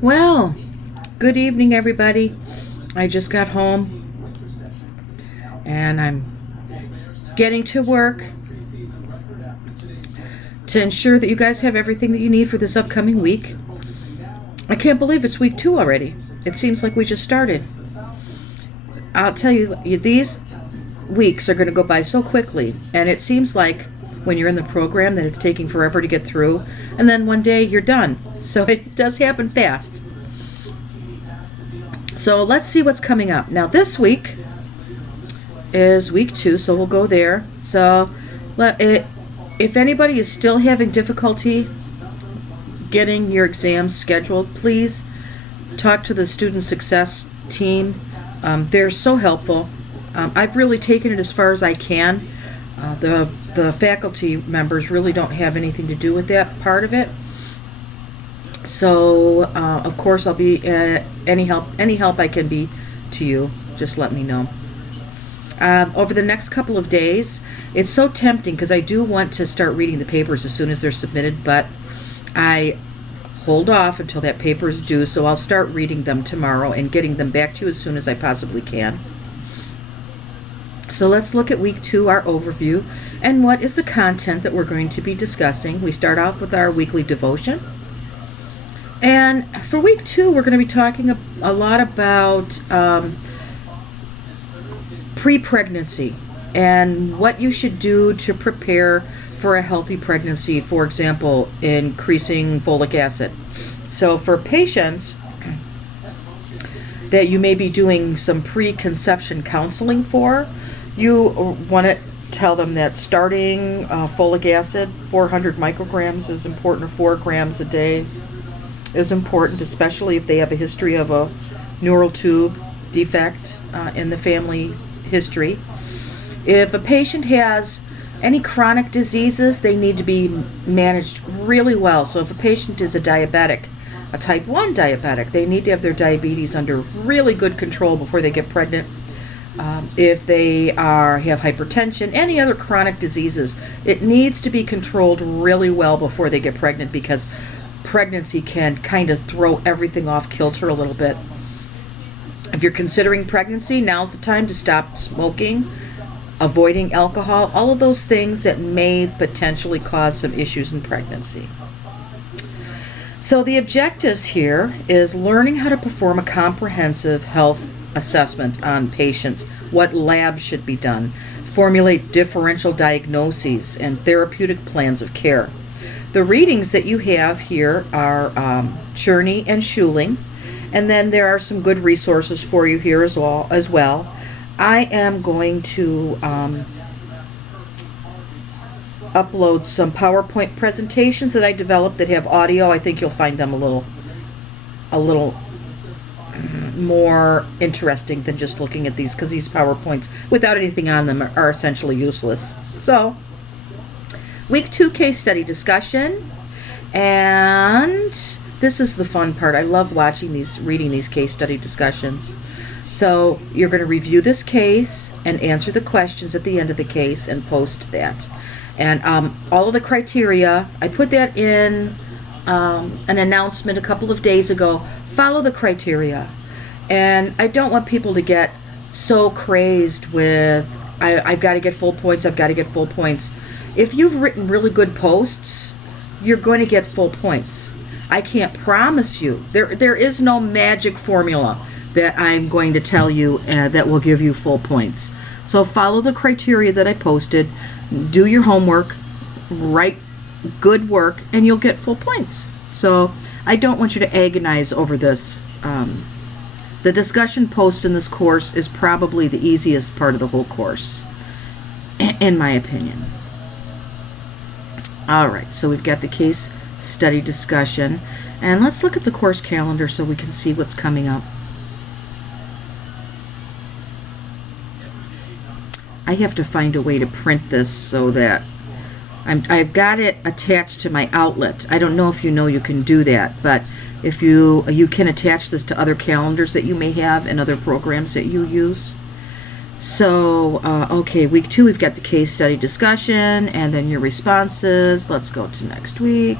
Well, good evening, everybody. I just got home and I'm getting to work to ensure that you guys have everything that you need for this upcoming week. I can't believe it's week 2 already. It seems like we just started. I'll tell you, these weeks are going to go by so quickly, and it seems like when you're in the program that it's taking forever to get through, and then one day you're done. So it does happen fast. So let's see what's coming up. Now this week is week 2, so we'll go there. So if anybody is still having difficulty getting your exams scheduled, please talk to the student success team. They're so helpful. I've really taken it as far as I can. The faculty members really don't have anything to do with that part of it. So of course I'll be any help I can be to you. Just let me know. Over the next couple of days, it's so tempting because I do want to start reading the papers as soon as they're submitted, but I hold off until that paper is due, so I'll start reading them tomorrow and getting them back to you as soon as I possibly can. So let's look at week 2, our overview, and what is the content that we're going to be discussing. We start off with our weekly devotion. And for week 2, we're going to be talking a lot about pre-pregnancy and what you should do to prepare for a healthy pregnancy. For example, increasing folic acid. So for patients that you may be doing some preconception counseling for, you want to tell them that starting folic acid, 400 micrograms is important, or 4 grams a day is important, especially if they have a history of a neural tube defect in the family history. If a patient has any chronic diseases, they need to be managed really well. So if a patient is a diabetic, a type 1 diabetic, they need to have their diabetes under really good control before they get pregnant. If they have hypertension, any other chronic diseases, it needs to be controlled really well before they get pregnant, because pregnancy can kind of throw everything off kilter a little bit. If you're considering pregnancy, now's the time to stop smoking, avoiding alcohol, all of those things that may potentially cause some issues in pregnancy. So the objectives here is learning how to perform a comprehensive health assessment on patients, what labs should be done, formulate differential diagnoses and therapeutic plans of care. The readings that you have here are Cherney and Schuling, and then there are some good resources for you here as well. I am going to upload some PowerPoint presentations that I developed that have audio. I think you'll find them a little more interesting than just looking at these, because these PowerPoints without anything on them are essentially useless. So week 2 case study discussion, and this is the fun part. I love reading these case study discussions. So you're going to review this case and answer the questions at the end of the case and post that. And all of the criteria, I put that in an announcement a couple of days ago. Follow the criteria. And I don't want people to get so crazed with, I've got to get full points, I've got to get full points. If you've written really good posts, you're going to get full points. I can't promise you. There is no magic formula that I'm going to tell you that will give you full points. So follow the criteria that I posted, do your homework, write good work, and you'll get full points. So I don't want you to agonize over this. The discussion post in this course is probably the easiest part of the whole course, in my opinion. All right, so we've got the case study discussion, and let's look at the course calendar so we can see what's coming up. I have to find a way to print this so that I've got it attached to my outlet. I don't know if you know you can do that, but if you can attach this to other calendars that you may have and other programs that you use. So, okay, week 2, we've got the case study discussion and then your responses. Let's go to next week.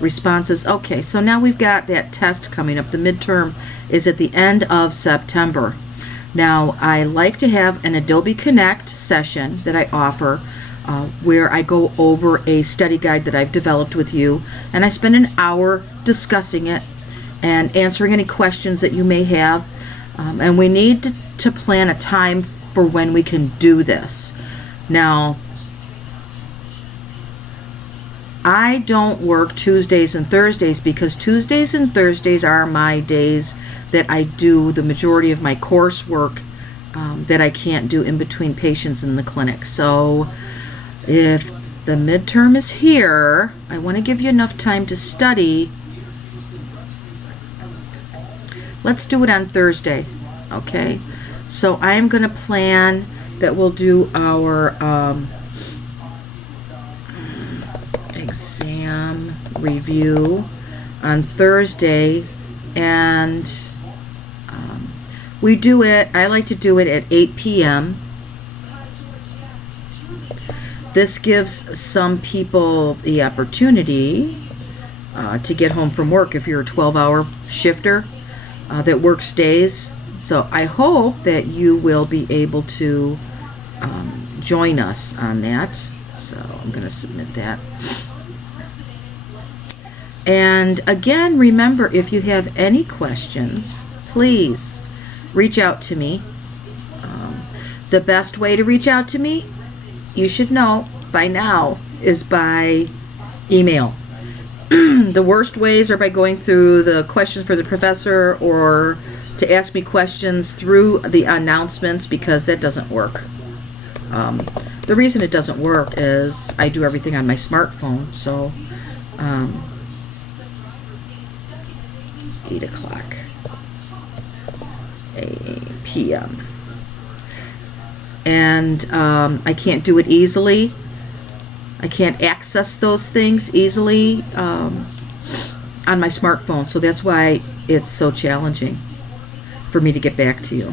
responses. Okay, so now we've got that test coming up. The midterm is at the end of September. Now, I like to have an Adobe Connect session that I offer where I go over a study guide that I've developed with you, and I spend an hour discussing it and answering any questions that you may have. And we need to plan a time for when we can do this. Now, I don't work Tuesdays and Thursdays because Tuesdays and Thursdays are my days that I do the majority of my coursework that I can't do in between patients in the clinic. So if the midterm is here, I want to give you enough time to study. Let's do it on Thursday, okay? So I'm going to plan that we'll do our exam review on Thursday, and we do it, I like to do it at 8 p.m. This gives some people the opportunity to get home from work if you're a 12-hour shifter that works days. So I hope that you will be able to join us on that. So I'm going to submit that. And again, remember, if you have any questions, please reach out to me. The best way to reach out to me, you should know by now, is by email. The worst ways are by going through the questions for the professor or to ask me questions through the announcements, because that doesn't work. The reason it doesn't work is I do everything on my smartphone, so 8 o'clock p.m. And I can't do it easily. I can't access those things easily on my smartphone, so that's why it's so challenging for me to get back to you.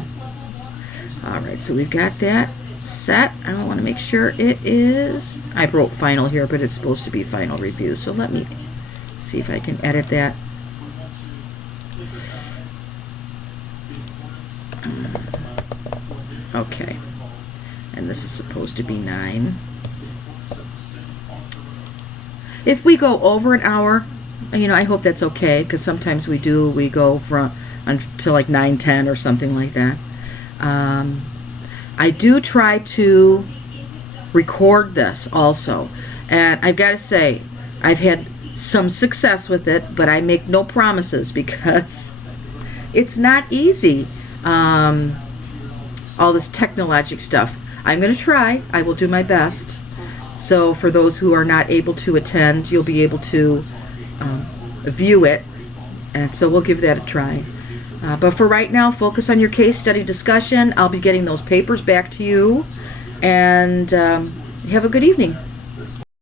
All right, so we've got that set. I want to make sure it is, I wrote final here, but it's supposed to be final review, so let me see if I can edit that. Okay, and this is supposed to be 9. If we go over an hour, I hope that's okay, because sometimes we go from until like 9:10 or something like that. I do try to record this also, and I've got to say I've had some success with it, but I make no promises because it's not easy. All this technologic stuff. I'm going to try. I will do my best. So for those who are not able to attend, you'll be able to view it, and so we'll give that a try. But for right now, focus on your case study discussion. I'll be getting those papers back to you, and have a good evening.